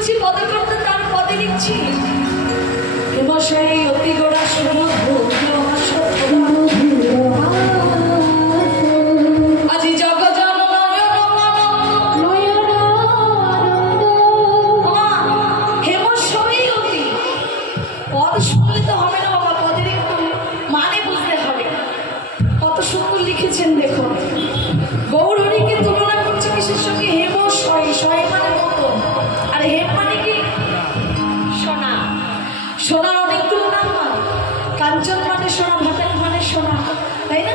বলছি পদে করতে তার পদে নিচ্ছি হেমশাই অতি গোড়া সমুদ্র আজি জগজন হেমশাই অতি পদ শুনলে তো হবে না বাবা, পদের একটু মানে বুঝতে হবে। কত সুন্দর লিখেছেন দেখুন, গৌরহরিকে তুলনা করছে কিসের সঙ্গে? হেমশয়, শয় মানে মতো, আর হেম মানে কি? সোনা। সোনার অনেকগুলো নাম হয়, কাঞ্চন মানে সোনা, ভাটাল মানে সোনা, তাই না?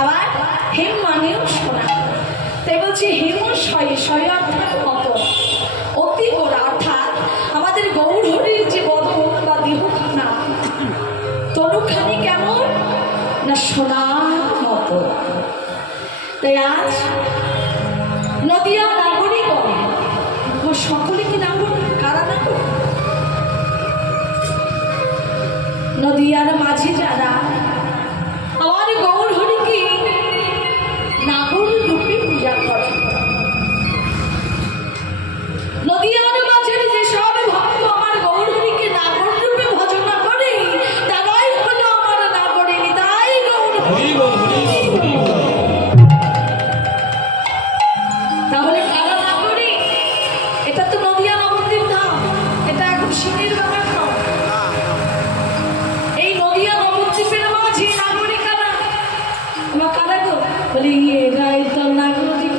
আবার হেম মানেও সোনা। তাই বলছি হেমশয়, শয় অর্থাৎ মতো, অতি গোড়া অর্থাৎ আমাদের গৌরহরির যে বদন বা দেহখানা, তনুখানি কেমন না সোনার মতো। তাই আজ নদিয়া নাগরিকগণ, সকলে কি নাগরিক? কারা নাগরিক? নদিয়ার মাঝে যারা আমার গৌরহরিকে নাগর রূপে পূজা করে, নদিয়ার মাঝে যেসব ভক্ত আমার গৌরহরিকে নাগর রূপে ভজনা করে, তারাই হলো আমার নাগরিক। তাই গৌরহরি তাহলে কারা নাগরিক? এটা তো নদিয়া নবদ্বীপ ধাম, এটা এখন সিঁড়ির ব্যাপার নয়। এই নদিয়া নবদ্বীপের মাঝে নাগরিক কারা? আমার কারা গো? বলি এরাই তো নাগরিক।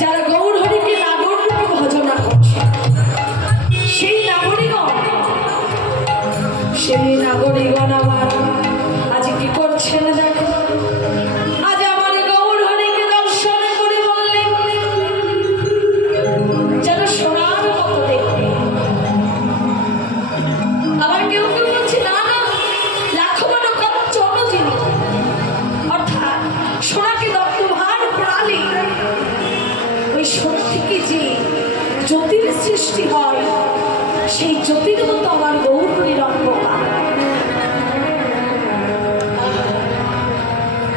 যারা গৌরহরিকে নাগর রূপে ভজনা করছে, সেই নাগরিকগণ, সেই নাগরিকগণ আমার আজ কি করছেন দেখো। আজ আমার গৌরহরিকে দর্শন করে বললেন যেন সোনার মতো দেখবে। আবার কেউ কেউ বলছে না না, লাখো বড় কাঞ্চন যিনি, অর্থাৎ সোনাকে দগ্ধভার প্রাণী, ওই সোনা থেকে যে জ্যোতির সৃষ্টি হয়, সেই জ্যোতির মতো আমার গৌরহরির অঙ্গকার।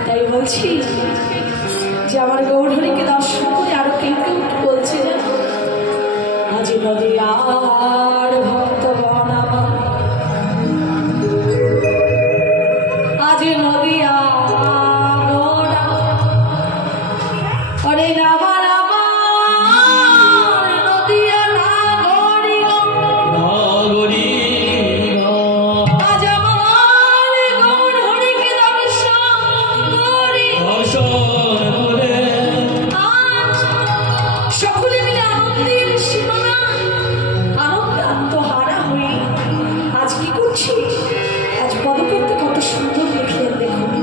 তাই বলছি যে আমার গৌরহরিকে দর্শন করে আরো কেউ কেউ বলছে যেন আজ নদিয়ার ভক্তগণ আমার, আজ নদিয়া অরে আমার আমার নদিয়া আজ আমার গৌরহরিকে দর্শন করি, আজ সকলে মিলে আনন্দের সীমানা, আনন্দ আত্মহারা হয়ে আজ কি করছি? আজ পদকর্তে কত সুন্দর লিখলেন দেখুন,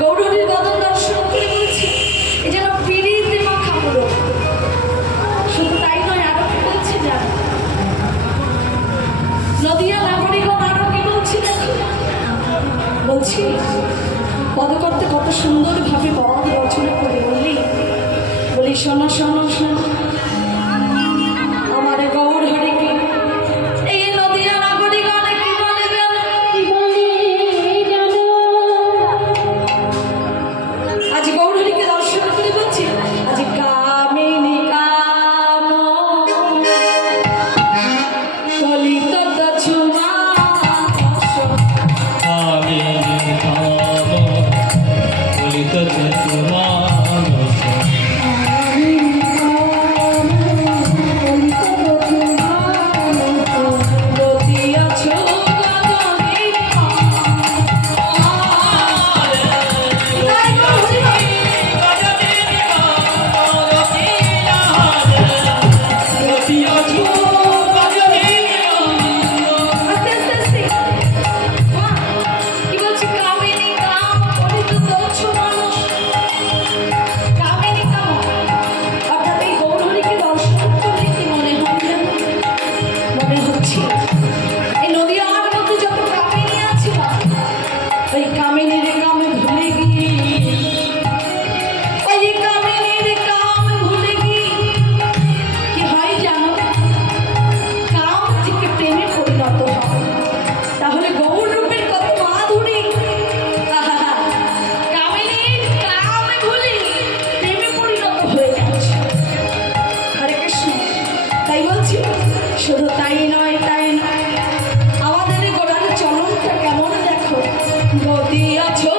গৌরহরির বদন দর্শন করে বলছে এ যেন পিড়িতে মাখা হলো। শুধু তাই নয়, আরো কি বলছে জানো? নদিয়া নাগরিকগণ আরো কি বলছি দেখো, বলছি পদকর্তে কত সুন্দরভাবে পদ রচনা করে বলি শোনো শোনো শোনো আমার গৌর হরিকে এই নদিয়া নাগরিকগণ কি বলে জানো? আজ গৌর হরিকে দর্শন করে বলছি আজ কামিনী কাম কলিত দছুমা শুধু তাই নয় তাই নয় আমাদের গোড়ার চলনটা কেমন দেখো, গতি আছো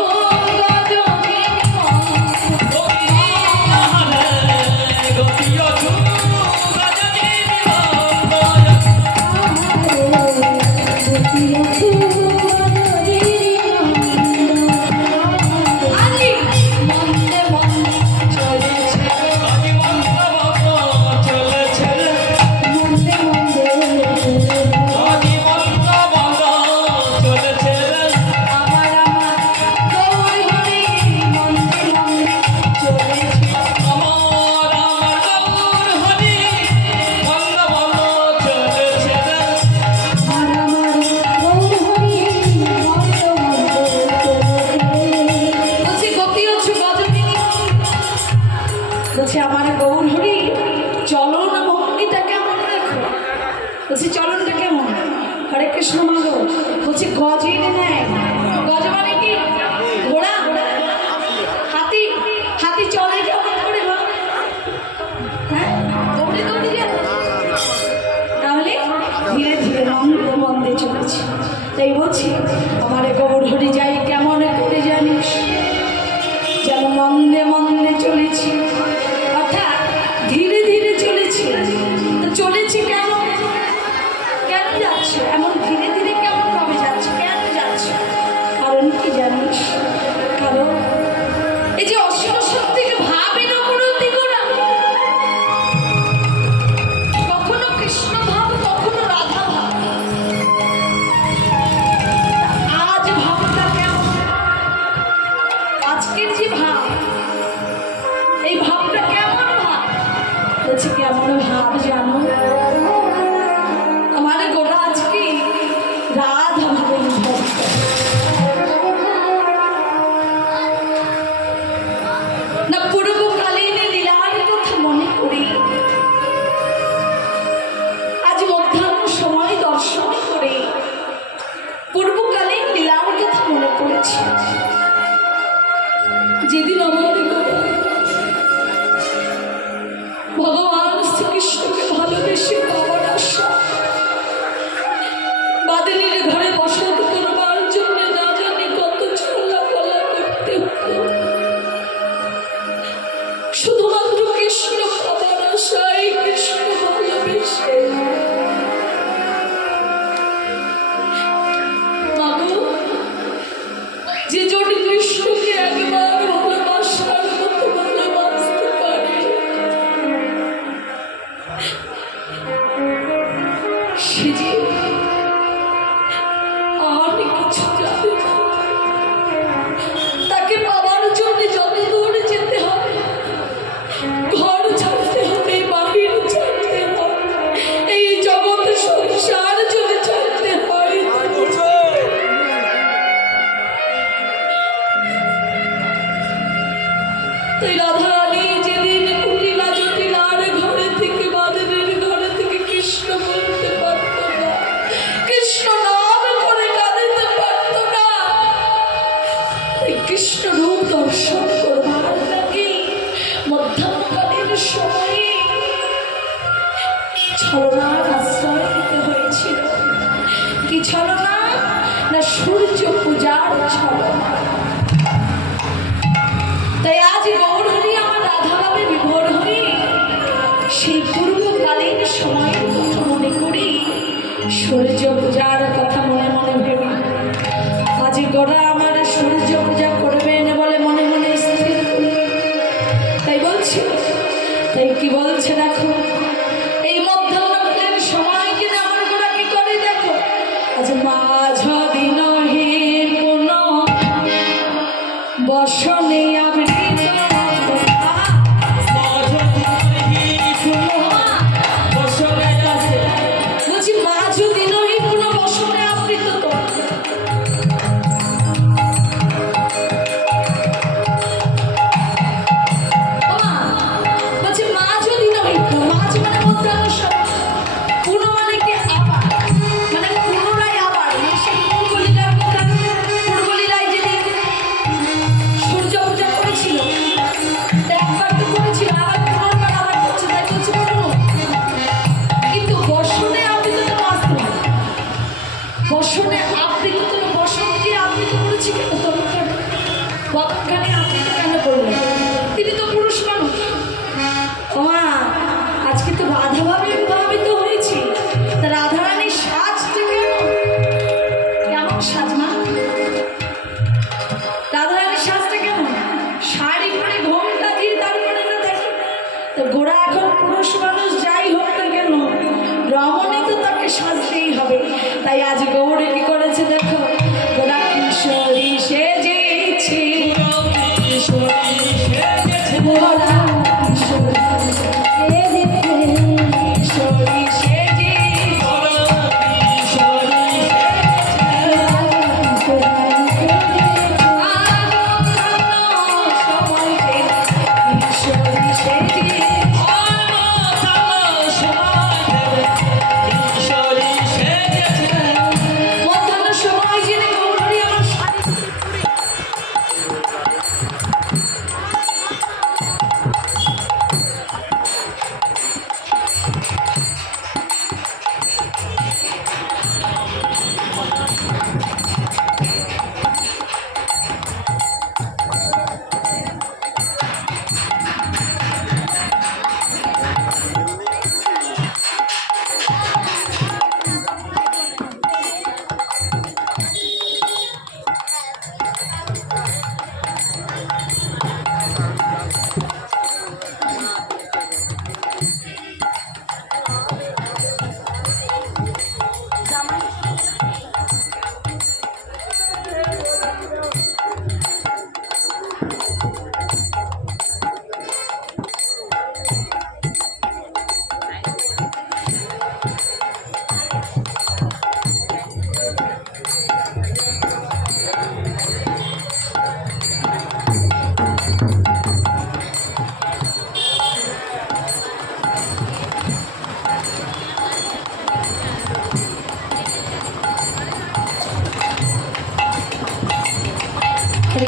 আমার গৌর হরি চলন ভঙ্গিটা কেমন দেখো, বলছি চলনটা কেমন? হরে কৃষ্ণ মাগো বলছি গজের নেয়। গজ মানে কি? ঘোড়া, হাতি। হাতি চলে কেমন করে? হ্যাঁ দৌড়ে দৌড়ে যাবে, তাহলে ধীরে ধীরে মন্দে মন্দে চলেছে। তাই বলছি আমার গৌর হরি যাই কেমন করে জানিস, যেন মন্দে মন্দে চলেছি, ধীরে ধীরে চলেছি। চলেছি কেন? কেন যাচ্ছে এমন ধীরে ধীরে? কেমন ভাবে যাচ্ছে? কেন যাচ্ছে? কারণ কি জানিস? কারণ এই যে অসীম শক্তিকে ভাবের উপলব্ধি করা, কখনো কৃষ্ণ ভাব কখনো রাধা ভাব। আজ ভাবটা কেমন? আজকের যে ভাব, এই ভাবটা কেমন ভাব? বলছি কেমন ভাব জানো? আমার গোড়া আজকে রাধা ভাবে না, পূর্বকালীন লীলার কথা মনে করি। আজ মধ্যাহ্ন সময় দর্শন করে পূর্বকালীন লীলার কথা মনে করেছি। যেদিন আমার ভগবান শ্রীকৃষ্ণকে ভালোবেসে পাওয়ার আশা, বাদিনীর ঘরে বসত করবার জন্য না জানি কত চলাফলা করতে হতো, শুধুমাত্র কৃষ্ণ পাওয়ার আশায়, কৃষ্ণ ভালোবেসে। যে জন কৃষ্ণকে একবার ভালোবাসার মতো ভালোবাসতে পারে, সে যে আর কিছু জানে না। তাই রাধারানী যেদিন কুটিলা জটিলার ঘরে থেকে বাদরের ঘরে থেকে কৃষ্ণ বলতে পারত না, কৃষ্ণ নাম করে কাঁদিতে পারত না, তাই কৃষ্ণ রূপ দর্শন করবার লাগে মধ্যাহ্নকালীন সময়ে ছলনার আশ্রয় নিতে হয়েছিল। কি ছলনা? না সূর্য পূজার ছলনা। তাই আজ গৌরহরি আমার রাধাভাবে বিভোর হয়ে সেই পূর্বকালীন সময়ের কথা মনে করি, সূর্য পূজার কথা মনে মনে ভেবে আজ গোড়া আমার সূর্য পূজা করবেন বলে মনে মনে স্থির করলেন। তাই বলছে, তাই কি বলছে দেখো, এই মধ্যাহ্নকালীন সময় কিনা আমার গোড়া কি করে দেখো, আজ মাঝ দিন হে কোন বসনে বসনে আবৃত করে বসন্তী আবৃত করেছি কেন? বদনখানে আবৃত কেন করলেন? তিনি তো পুরুষ মানুষ। মা আজকে তো রাধাভাবে বিবাহিত হয়েছি, তা রাধারানীর সাজটা কেন? কেমন সাজ মা? রাধারানীর সাজটা কেমন? শাড়ি পরে ঘোমটা দিয়ে তারপরে না দেখে তো গোড়া এখন পুরুষ মানুষ যাই হোক না কেন রমণী তো তাকে সাজতেই হবে। তাই আজ গৌরে কি করেছে দেখো, গোড়া কিশোরী সেজেছে, গোড়া কিশোরী সেজেছে, কিশোরী সেজে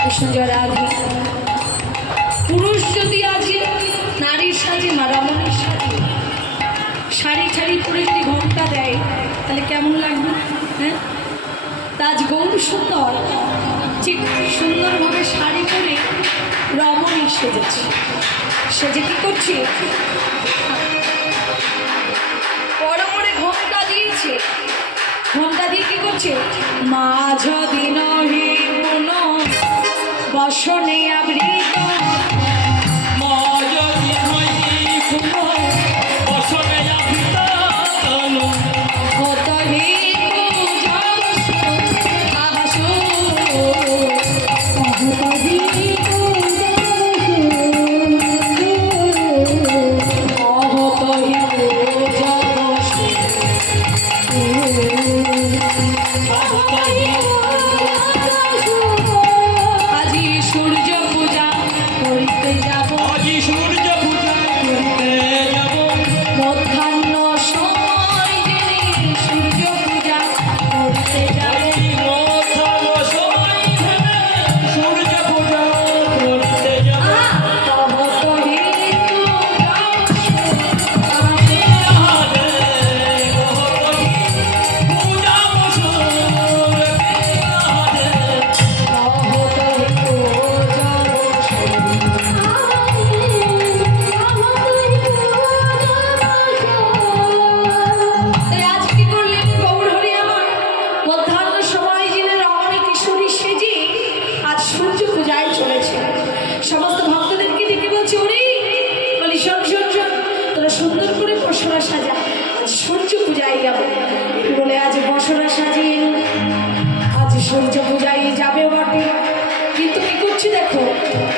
কৃষ্ণ রাধে। পুরুষ যদি আজ নারীর সাজে মা রমণীর সাজে শাড়ি ঠাড়ি পরে যদি ঘোমটা দেয় তাহলে কেমন লাগবে? হ্যাঁ, আজ গৌর সুন্দর ঠিক সুন্দরভাবে শাড়ি পরে রমণী সেজেছে। সেজে কি করছে? পরপরে ঘোমটা দিয়েছে। ঘোমটা দিয়ে কি করছে? মাঝ দিন হে কোন বসনে আবৃত, আজি সূর্য বলছি দেখো,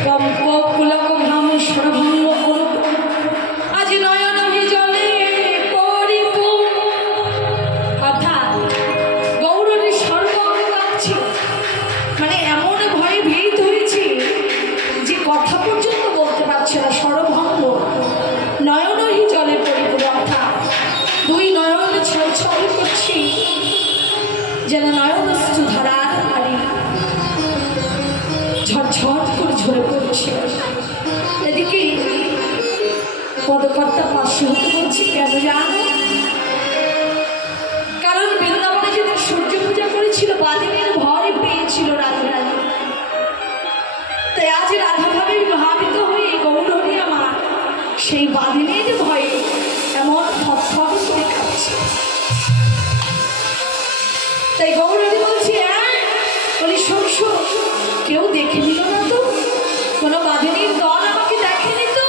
কম্প পুলক ঘাম সরভঙ্গ অনুপ, আজ নয়ন জলে পরিপূর্ণ। অর্থাৎ গৌরী সর্বঙ্গ কাঁদছে, মানে এমন ভয়ে ভীত হয়েছে যে কথা পর্যন্ত বলতে পারছে না। সরভঙ্গ নয়নহি জলে পরিপূর্ণ, অর্থাৎ দুই নয়ন ছলছল করছে যেন নয়নস্থ ধারার পানি ঝরঝর করে ঝরে পড়ছে। এদিকে পদকর্তা পার্শ্ব হতে বলছি কেন জানো? কারণ বৃন্দাবনে যেদিন সূর্য পূজা করেছিল বাদিনীর ভয় পেয়েছিল রাধা, তাই আজ রাধা ভাবে ভাবিত হয়ে গৌরহরি আমার সেই বাদিনীর ভয়ে এমন থরথর করে কাঁদছে। তাই গৌরহরি বলছি, বলি শোন, কেউ দেখে নিল না তো? কোনো বাদিনীর দল আমাকে দেখেনি তো?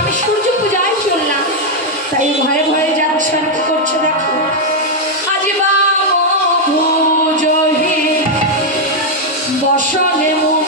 আমি সূর্য পূজায় চললাম, তাই ভয়ে ভয়ে যাচ্ছে। আর কি করছে দেখো, আজ বামভুজহি বসনে মুখ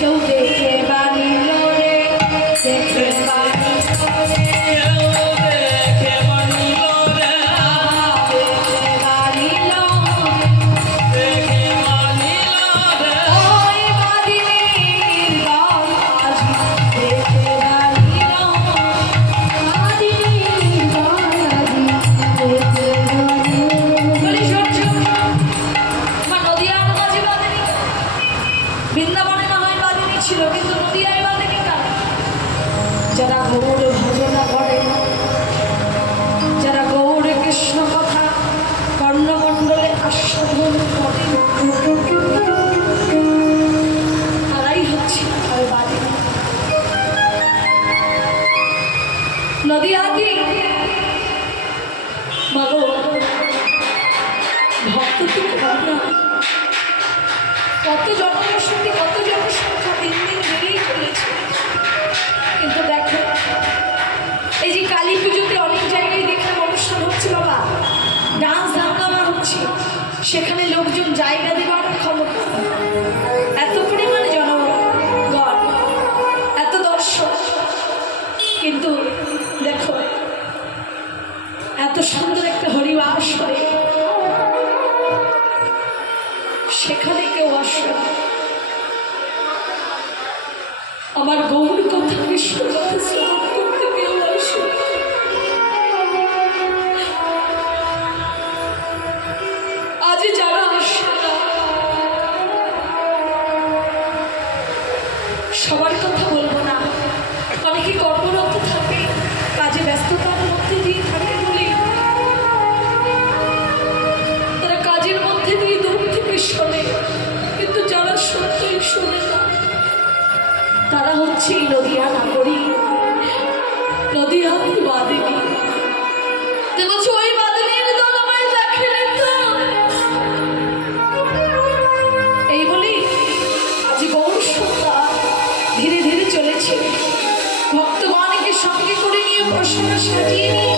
কেউ দেখে বানিল রে, দেখে বৃন্দাবনে না হয় বাদিনী ছিল, কিন্তু নদিয়ায় বাদিনী কার? যারা গৌর ভজনা করে, যারা গৌর কৃষ্ণ কথা কর্ণমণ্ডলে আস্বাদন করে, তারাই হচ্ছে বাদিনী। নদিয়াদি মাগো ভক্ত তুমি ভাবনা, কত জনবসতি, কত জনসংখ্যা দিন দিন বেড়েই চলেছে। কিন্তু দেখো, এই যে কালী পুজোতে অনেক জায়গায় দেখলাম অনুষ্ঠান হচ্ছে বাবা, ডান্স হাঙ্গামা হচ্ছে, সেখানে লোকজন জায়গা দেওয়ার ক্ষমতা, এত পরিমাণে জনগণ, এত দর্শক, কিন্তু দেখো এত সুন্দর একটা হরিবাস করে সেখানে কেউ আসে না। আমার গৌর কথা, কৃষ্ণ কথা শ্রবণ করতে কেউ আসে। আজ যারা আসে না, সবার কথা বলবো না, অনেকে কর্মরত থাকে, কাজে ব্যস্ততার মধ্যে দিয়ে থাকে বলে তারা কাজের মধ্যে দিয়ে দূর থেকে শোনে, কিন্তু যারা সত্যই শোনে না তারা হচ্ছে নদিয়া নাগরিক, নদিয়া বাদিনী। বলছি ওই বাদিনীর দল আমায় দেখেনি তো, এই বলি আজ গৌর সত্তা ধীরে ধীরে চলেছে। ভক্তগণকে সঙ্গে করে নিয়ে প্রশ্ন সাজিয়ে নিয়ে